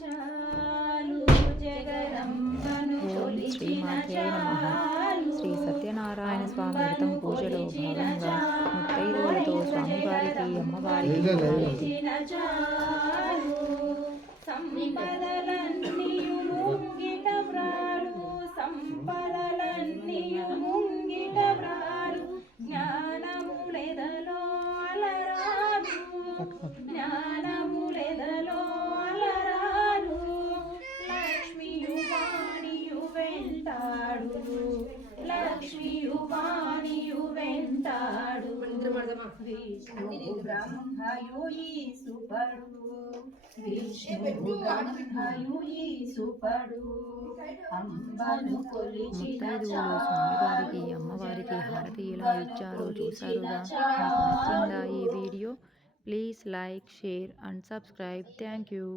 చాలు జగదంబను ఓం కొలిచిన శ్రీమాత్రే నమః. చాలు శ్రీ సత్యనారాయణ స్వామి వ్రతం అంబను పూజలో కొలిచిన భాగంగా చాలు ముత్తైదువులతో స్వామివారికి అమ్మవారికి జగదంబను హారతి. కొలిచిన చాలు సంపదలన్నీయు ముంగిట వ్రాలు సంపదలన్నీయు ముంగిట వ్రాలు జ్ఞానములెదలో అలరాలు జ్ఞానములెదలో అలరాలు లక్ష్మియు వాణియు వెంటాడు లక్ష్మియు వాణియు వెంటాడు విష్ణు బ్రహ్మయు ఈసుపడు విష్ణు బ్రహ్మయు ఈసుపడు అంబను కొలిచిన ముత్తైదువులు స్వామివారికి అమ్మవారికి హారతి ఎలా ఇచ్చారో చూసారుగా. మీకు నచ్చిందా ఈ video? Please like, share and subscribe. Thank you.